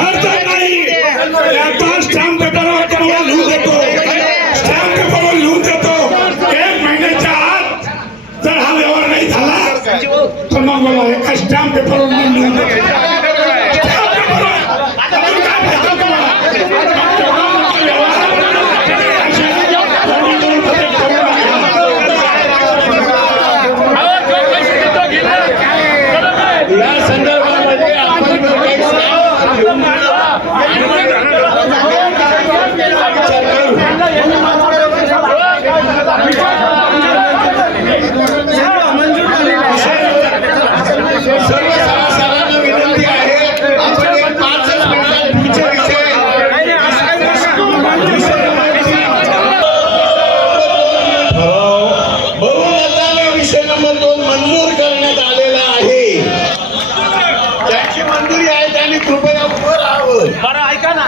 खर्च नाही. आता स्टॅम्प पेपरवर तुम्हाला लिहून देतो. स्टॅम्प पेपरवर लिहून देतो. एक महिन्याच्या आत जर हा व्यवहार नाही झाला तर मग मला एका स्टॅम्प पेपरवर मी लिहून देतो स्टॅम्प पेपरवर. अजून काय पाहिजे तुम्हाला? या संदर्भामध्ये आपण जो काही स्टॅम्प घेऊन दिला, सर्व सभासदांना विनंती आहे आपण एक पाचच मिनिटात पुढचे विषय बहुमताने विषय नंबर दोन मंजूर करण्यात आलेला आहे. ज्यांची मंजुरी आहे त्यांनी कृपया उभं राहावं बरं ऐका ना.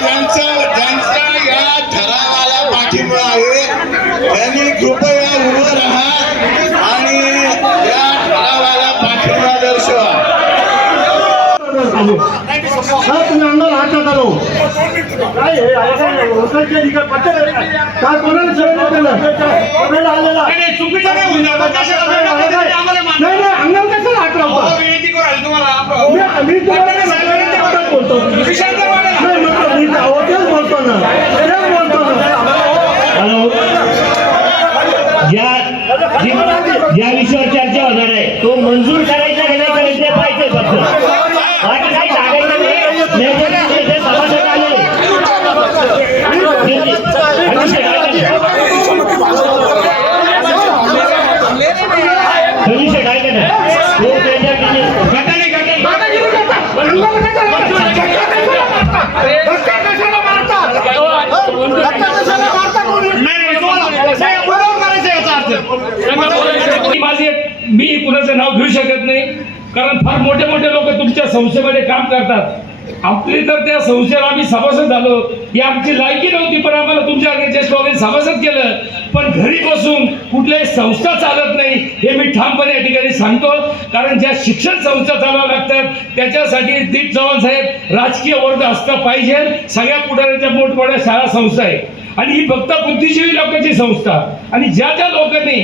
ज्यांचा ज्यांचा या ठरावाला पाठिंबा आहे त्यांनी कृपया उभं राहा आणि या ठरावाला पाठिंबा दर्शवा. तुम्ही अंगावर हात नका लावू. काय हे? ऐका ना, होतं इकडे पट्ट्या आहेत का? काय कोणाला केलं? कोणाला आलेला? नाही, नाही, अंगावर कशाला हात लावता? मी- तुम्हाला नाही बोलतो. नाही म्हटलं, मी अहो, तेच बोलतो ना. तेच बोलतो ना. हॅलो ज्या जी- ज्या विषयावर चर्चा होणार आहे तो मंजूर करायचा की नाही करायचं ते पाहिजे फक्त बाकी काही सांगायचं नाही नाही तर ते सभासद आले आणि विषय काय करणार? तो विषय काय करणार? तो त्यांच्या गटाने गटाने माझे मी कुणाचं नाव घेऊ शकत नाही. कारण फार मोठे मोठे लोक तुमच्या संस्थेमध्ये काम करतात. आपली तर त्या संस्थेला आम्ही सभासद झालो. ही आमची लायकी नव्हती पण आम्हाला तुमच्या ज्येष्ठ वगैरे सभासद केलं. पण घरी बसून कुठल्याही संस्था चालत नाही हे मी ठामपणे या ठिकाणी सांगतो. कारण ज्या शिक्षण संस्था चालवाव्या लागतात त्याच्यासाठी दीप चव्हाण साहेब राजकीय वर्ग असलं पाहिजे. सगळ्या पुढाऱ्यांच्या मोठमोठ्या शाळा संस्था आहे आणि ही फक्त बुद्धिजीवी लोकांची संस्था. आणि ज्या ज्या लोकांनी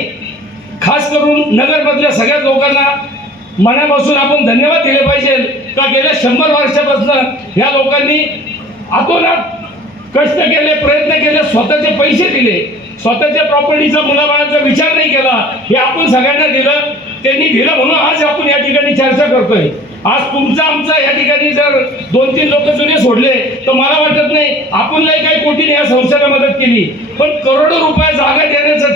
खास करून नगरमधल्या सगळ्या लोकांना मनापासून आपण धन्यवाद दिले पाहिजे. का गेल्या शंभर वर्षापासून ह्या लोकांनी आतोनात कष्ट केले प्रयत्न केले स्वतःचे पैसे दिले. स्वतःच्या प्रॉपर्टीचा मुलाबाळांचा विचार नाही केला. हे आपण सगळ्यांना दिलं. त्यांनी दिलं म्हणून आज आपण या ठिकाणी चर्चा करतोय. आज तुमचा आमचा या ठिकाणी जर दोन तीन लोक जुने सोडले तर मला वाटत नाही आपणलाही काही कोटीने या संस्थेला मदत केली. पण करोडो रुपये जागा देण्याचं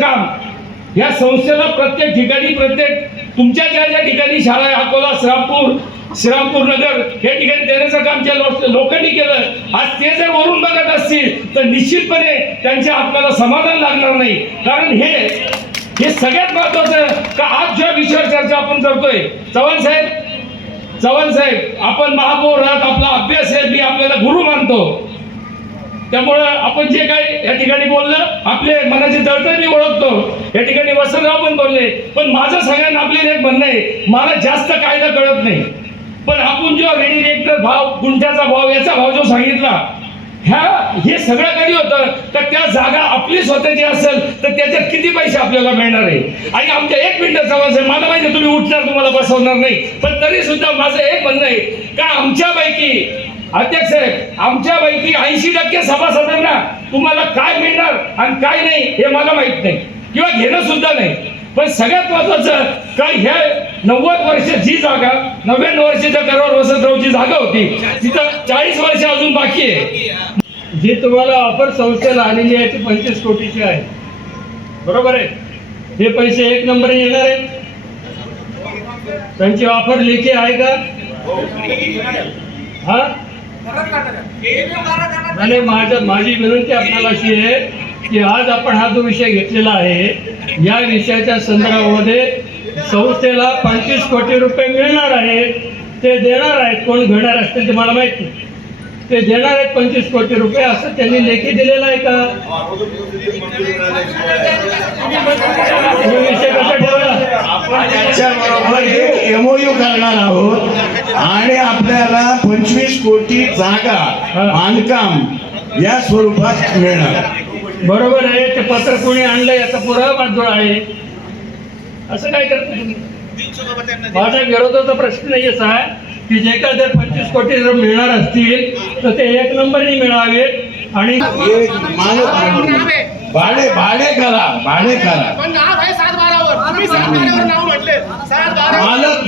या संस्थेला प्रत्येक ठिकाणी प्रत्येक तुमच्या ज्या ज्या ठिकाणी शाळा आहे अकोला श्रामपूर श्रीरामपूर नगर या ठिकाणी देण्याचं काम ज्या लोकांनी केलं आज ते जर वरून बघत असतील तर निश्चितपणे त्यांच्या आपल्याला समाधान लागणार नाही. कारण हे हे सगळ्यात महत्वाचं का आज ज्या विषयावर चर्चा आपण करतोय चव्हाण साहेब चव्हाण साहेब आपण महापौर आहात आपला अभ्यास आहे मी आपल्याला गुरु मानतो. त्यामुळं आपण जे काही या ठिकाणी बोललं आपले मनाचे तळतळ मी ओळखतो. या ठिकाणी वसंतराव पण बोलले पण माझं सगळ्यांना आपले एक म्हणणं आहे मला जास्त कायदा कळत नाही. पण आपण जो रेडी रेक्टर भाव गुंठ्याचा भाव याचा भाव जो सांगितला ह्या हे सगळं कधी होतं? तर त्या जागा आपली स्वतःची असेल तर त्याच्यात किती पैसे आपल्याला मिळणार आहे? आणि आमच्या एक मिनिटाचा आवाज आहे मला माहिती तुम्ही उठणार तुम्हाला बसवणार नाही. पण तरी सुद्धा माझं एक म्हणणं आहे का आमच्यापैकी अध्यक्ष साहेब आमच्यापैकी ऐंशी टक्के सभासदांना तुम्हाला काय मिळणार आणि काय नाही हे मला माहीत नाही. किंवा घेणं सुद्धा नाही. पण सगळ्यात महत्वाचं काय ह्या नव्वद वर्ष जी जागा नव्याण्णव वर्षाच्या करार वसंतरावची जागा होती तिथं चाळीस वर्ष अजून बाकी आहे. जी तुम्हाला ऑफर संस्थेला आलेली आहे ती पंचवीस कोटीची आहे. बरोबर आहे? हे पैसे एक नंबर येणार आहेत? त्यांची ऑफर लेखी आहे का? हा? आणि माझ्या माझी विनंती आपल्याला अशी आहे की आज आपण हा जो विषय घेतलेला आहे या विषयाच्या संदर्भामध्ये संस्थेला पंचवीस कोटी रुपये मिळणार आहेत ते देणार आहेत कोण घेणार असतील ते मला माहीत नाही. ते देणार आहेत पंचवीस कोटी रुपये असं त्यांनी लेखी दिलेलं आहे का? विषय कसा ठेवला आपण त्याच्याबरोबर एक एमओयू करणार आहोत. आणि आपल्याला पंचवीस कोटी जागा बांधकाम या स्वरूपात मिळणार. बरोबर आहे. ते पत्र कोणी आणलं याचा पुरावा बाजूला आहे. असं काय करतो तुम्ही? माझा विरोधाचा प्रश्न नाही असा आहे की जे काय जर पंचवीस कोटी जर मिळणार असतील तर ते एक नंबरने मिळावे आणि भाडे भाडे करा भाडे करा. मालक-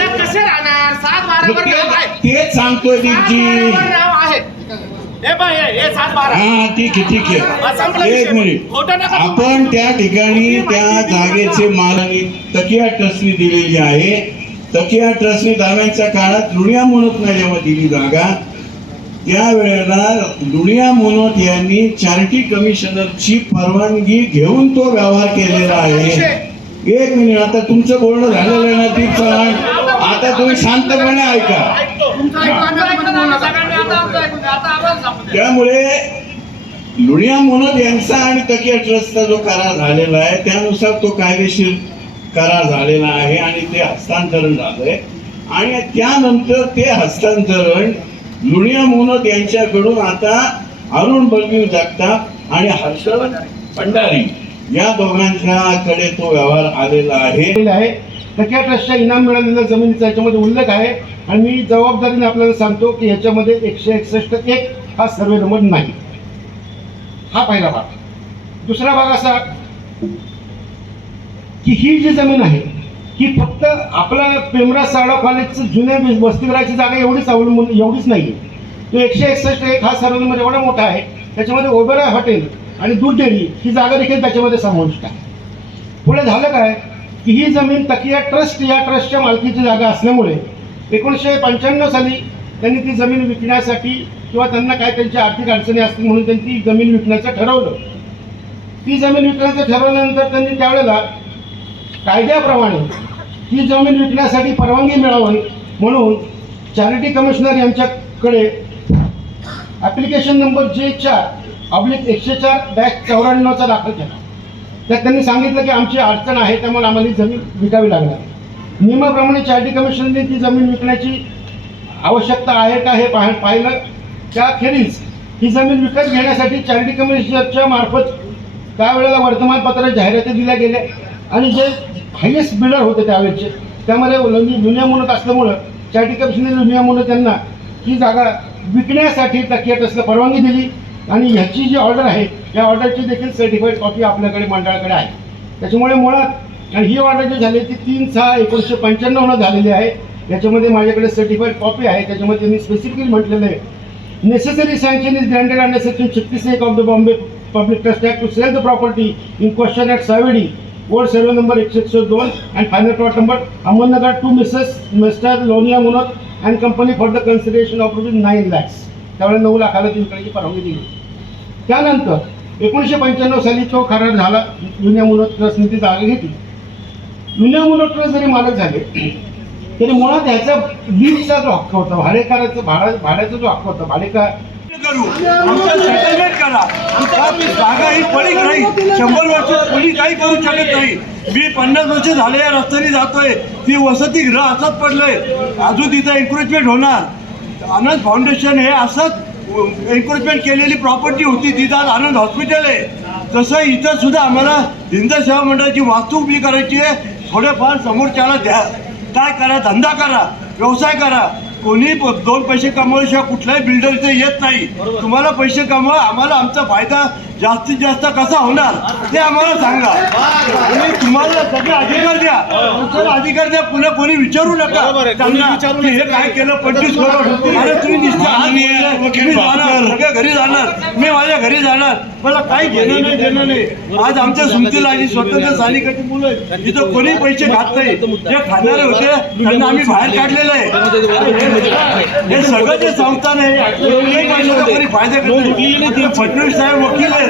तेच सांगतोय दीपजी. बारावर नाव आहे. हे ठीक आहे ठीक आहे. एक मिनिट. आपण त्या ठिकाणी त्या जागेचे मालनी तकिया ट्रस्टनी दिलेली आहे. तकिया ट्रस्टनी दहाव्यांच्या काळात लुणिया मोनोतला जेव्हा दिली जागा. त्यावेळेला लुणिया मोनोत यांनी चॅरिटी कमिशनरची परवानगी घेऊन तो व्यवहार केलेला आहे. एक मिनिट आता तुमचं बोलणं झालेलं आहे ना ती चव्हाण. आता तुम्ही शांतपणे ऐका. त्यामुळे लुणिया मोनोद यांचा आणि तकिया ट्रस्टचा जो करार झालेला आहे त्यानुसार तो कायदेशीर करार झालेला आहे आणि ते हस्तांतरण झालंय. आणि त्यानंतर ते हस्तांतरण लुणिया मोनोद यांच्याकडून आता अरुण बलवीर जगताप आणि हर्षल भंडारी या दोघांच्याकडे तो व्यवहार आलेला आहे. केलेलं तक्या ट्रस्टच्या इनाम मिळालेल्या जमिनीचा याच्यामध्ये उल्लेख आहे. आणि मी जबाबदारीने आपल्याला सांगतो की याच्यामध्ये एकशे एकसष्ट एक हा सर्वे नंबर नाही. हा पहिला भाग. दुसरा भाग असा की ही जी जमीन आहे ही फक्त आपला पेमरा साडा कॉलेजचं जुन्या वसतिगृहाची जागा एवढीच अवलंबून एवढीच नाही तो एकशे एकसष्ट एक हा सर्वे नंबर एवढा मोठा आहे. त्याच्यामध्ये ओबेरा हॉटेल आणि दूध डेअरी ही जागा देखील त्याच्यामध्ये समाविष्ट आहे. पुढे झालं काय? की ही जमीन तकिया ट्रस्ट या ट्रस्टच्या मालकीची जागा असल्यामुळे एकोणीसशे पंच्याण्णव साली त्यांनी ती जमीन विकण्यासाठी किंवा त्यांना काय त्यांच्या आर्थिक अडचणी असतील म्हणून त्यांनी ती जमीन विकण्याचं ठरवलं. ती जमीन विकण्याचं ठरवल्यानंतर त्यांनी त्यावेळेला कायद्याप्रमाणे ही जमीन विकण्यासाठी परवानगी मिळावी म्हणून चॅरिटी कमिशनर यांच्याकडे ॲप्लिकेशन नंबर जे चार ऑब्लिक एकशे चार डॅश चौऱ्याण्णवचा दाखल केला. त्यात त्यांनी सांगितलं की आमची अडचण आहे त्यामुळे आम्हाला ही जमीन विकावी लागणार. नियमाप्रमाणे चॅरिटी कमिशनने ती जमीन विकण्याची आवश्यकता आहे का हे पाह पाहिलं. त्याखेरीज ही जमीन विकत घेण्यासाठी चॅरिटी कमिशनच्या मार्फत त्यावेळेला वर्तमानपत्रात जाहिराती दिल्या गेल्या. आणि जे हायेस्ट बिल्डर होते त्यावेळेचे त्यामध्ये लंगी जुन्या म्हणत असल्यामुळं चॅरिटी कमिशनने जुन्या मुलं त्यांना ही जागा विकण्यासाठी तकियात ट्रस्टला परवानगी दिली. आणि ह्याची जी ऑर्डर आहे या ऑर्डरची देखील सर्टिफाईड कॉपी आपल्याकडे मंडळाकडे आहे. त्याच्यामुळे मुळात आणि ही ऑर्डर जी झाली ती तीन सहा एकोणीसशे पंच्याण्णवला झालेली आहे. याच्यामध्ये माझ्याकडे सर्टिफाईड कॉपी आहे. त्याच्यामध्ये त्यांनी स्पेसिफिकली म्हटलेलं आहे necessary sanction is granted under section छत्तीस एक of the Bombay public trust act to sell the property in question at Savedi ward survey number एकशे एकशे दोन and final plot number Ahmednagar to Mrs Mr Lonia Munot and company for the consideration of rupees nine lakhs त्यावेळेला नऊ लाखाला ती परवानगी दिली. त्यानंतर एकोणीसशे पंच्याण्णव साली तो करार झाला. जुन्या ट्रस्टने ती जागा घेतली. जुन्या ट्रस्ट जरी मालक झाले तरी मुळात ह्याचा लीजचा जो हक्क होता भाडेकराचा भाडा भाड्याचा जो हक्क होता भाडेकार करू आमचं सेटलमेंट करा. आमचा जागा ही पडीक शंभर वर्ष कोणी काही करू शकत नाही. मी पन्नास वर्ष झाले या रस्त्याने जातोय. ती वसतिगृह असंच पडलंय. अजून तिथं एन्क्रोचमेंट होणार. आनंद फाउंडेशन हे असंच एन्करेजमेंट केलेली प्रॉपर्टी होती. तिथं आज आनंद हॉस्पिटल आहे. तसं इथं सुद्धा आम्हाला हिंद सेवा मंडळाची वास्तू उभी करायची आहे. थोडेफार समोरच्याला द्या. काय करा? धंदा करा. व्यवसाय करा. कोणी दोन पैसे कमवल्याशिवाय कुठलाही बिल्डर इथे येत नाही. तुम्हाला पैसे कमवा. आम्हाला आमचा फायदा जास्तीत जास्त कसा होणार ते आम्हाला सांगा. आणि तुम्हाला सगळे अधिकार द्या. सर अधिकार द्या. पुन्हा कोणी विचारू नका. त्यांना की हे काय केलं? पंचवीस करोड अरे तुम्ही जाणार. सगळ्या घरी जाणार. मी माझ्या घरी जाणार. मला काही घेणं नाही देणं नाही. आज आमच्या सुमतीला आणि स्वतंत्र स्थानिकाची मुलं. इथं कोणी पैसे खात नाही. जे खाणारे होते त्यांना आम्ही बाहेर काढलेलं आहे. हे सगळं जे संस्थान आहे कोणी फायदा करत नाही. फडणवीस साहेब वकील आहेत.